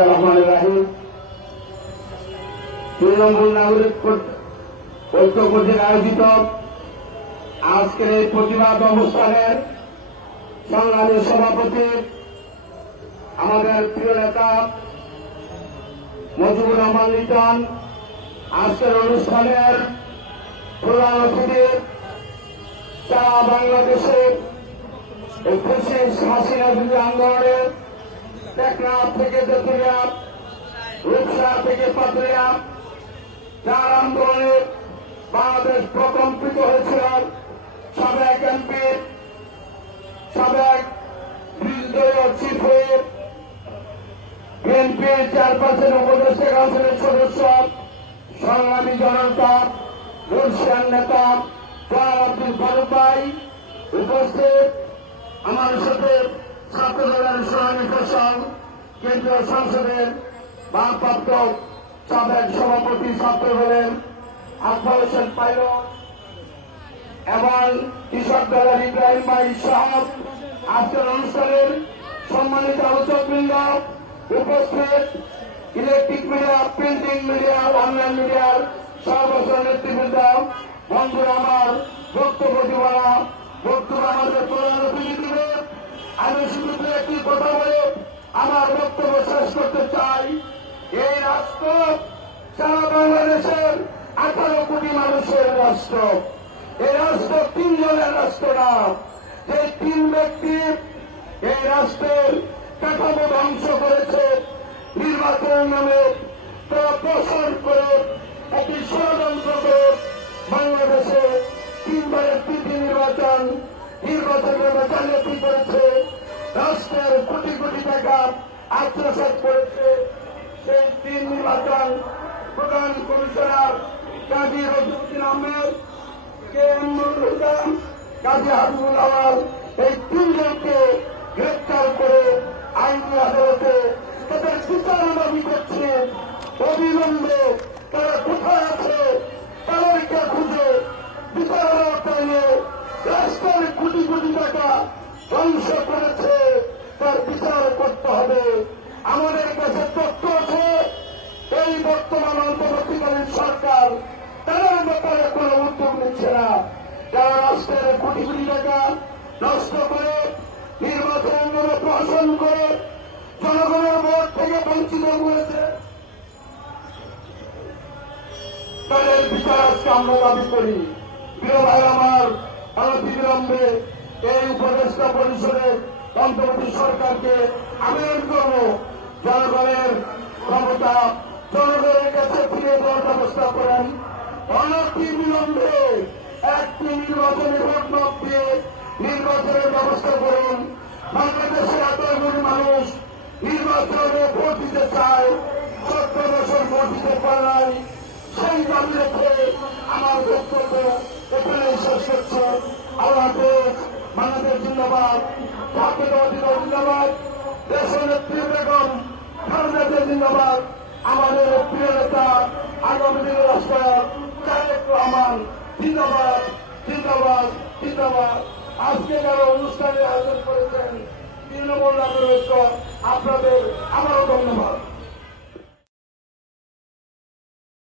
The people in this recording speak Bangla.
বিসমিল্লাহির রহমানির রহিম। তৃণমূল নাগরিক ঐক্য কর্তৃক আয়োজিত আজকের এই প্রতিবাদ অনুষ্ঠানের সংগ্রামী সভাপতি আমাদের প্রিয় নেতা মুজিবুর রহমান লিটন, আজকের অনুষ্ঠানের প্রধান অতিথি সারা বাংলাদেশে হাসিনা বিরোধী আন্দোলনের টেকনাফ থেকে তেতুলিয়া, রূপসা থেকে পাতুরিয়া, যার আন্দোলনে বাংলাদেশ প্রকম্পিত হয়েছিল, সাবেক এমপি, সাবেক বিরোধী চিফ হুইপ, বিএনপির চেয়ারপারসন উপদেষ্টা কাউন্সিলের সদস্য, সংগ্রামী জনতা, বর্ষিয়ান নেতা জনাব আব্দুল ফারুক ভাই উপস্থিত, আমার সাথে ছাত্রদলের সংগ্রামী ফসল, কেন্দ্রীয় সংসদের ভারপ্রাপ্ত সাবেক সভাপতি ছাত্রদলের আকবর হোসেন পাইলট এবং কৃষক দলের ইব্রাহিম ভাই সহ আজকের অনুষ্ঠানের সম্মানিত আলোচকবৃন্দ উপস্থিত, electric media, printing media, online মিডিয়ার সর্বস্তরের নেতৃবৃন্দ, বন্ধুরা, আমার বক্তব্য দিবারা বক্তব্য আমাদের প্রধান অতিথি দিবে। আমি শুধু একটি কথা বলে আমার বক্তব্য শেষ করতে চাই। এই রাষ্ট্র সারা বাংলাদেশের 18 কোটি মানুষের রাষ্ট্র। এই রাষ্ট্র 3 জনের রাষ্ট্র না, যে 3 ব্যক্তি এই রাষ্ট্রের কাঠামো ধ্বংস করেছে, নির্বাচনের নামে তারা প্রসার করে একটি ষড়যন্ত্র করে বাংলাদেশে 3 বারের তৃতীয় নির্বাচনের জালিয়াতি করেছে, রাষ্ট্রের কোটি কোটি টাকা আত্মসাৎ করেছে। সেই 3 নির্বাচন প্রধান কমিশনার কাজী রজুদ্দিন আহমেদ, কে এম নুরুল হুদা, কাজী হাবিবুল আওয়াল, এই 3 জনকে গ্রেপ্তার করে আইনি আদালতে তাদের বিচার দাবি করছে। অবিলম্বে তারা কোথায় আছে তাদেরকে খুঁজে বিচার আদালতে রাষ্ট্রের কোটি কোটি টাকা ধ্বংস করেছে, তার বিচার করতে হবে। আমাদের কাছে তথ্য আছে, এই বর্তমান অন্তর্বর্তীকালীন সরকার তাদের ব্যাপারে কোন উদ্যোগ নিচ্ছে না। যারা রাষ্ট্রের কোটি কোটি টাকা নষ্ট করে নির্বাচনের জন্য প্রশাসন করে জনগণের ভোট থেকে বঞ্চিত করেছে, তাদের বিচার আজকে আমরা দাবি করি। প্রিয় ভাই আমার, অনতিবিলম্বে এই উপদেষ্টা পরিষদের অন্তর্বর্তী সরকারকে আবেদন করব, জনগণের ক্ষমতা জনগণের কাছে ফিরে দেওয়ার ব্যবস্থা করেন। অনতিবিলম্বে একটি নির্বাচনী রোডম্যাপ দিয়ে নির্বাচনের ব্যবস্থা করুন। বাংলাদেশে 18 কোটি মানুষ নির্বাচনে ভোট দিতে চায়, 17 বছর ভোট দিতে পারে নাই। সেই দাবি রেখে আমার বক্তব্য এখানেই শেষ করছে। আল্লাহ হাফেজ। বাংলাদেশ জিন্দাবাদ, জাতীয়তাবাদী দল জিন্দাবাদ, দেশের নেত্রী বেগম খালেদা জিন্দাবাদ, আমাদের প্রিয় নেতা আগামী দিনের রাষ্ট্রনায়ক তারেক রহমান জিন্দাবাদ, জিন্দাবাদ, জিন্দাবাদ। আজকে যারা অনুষ্ঠানের আয়োজন করেছেন তৃণমূল নাগরিক, আপনাদের আমারও ধন্যবাদ।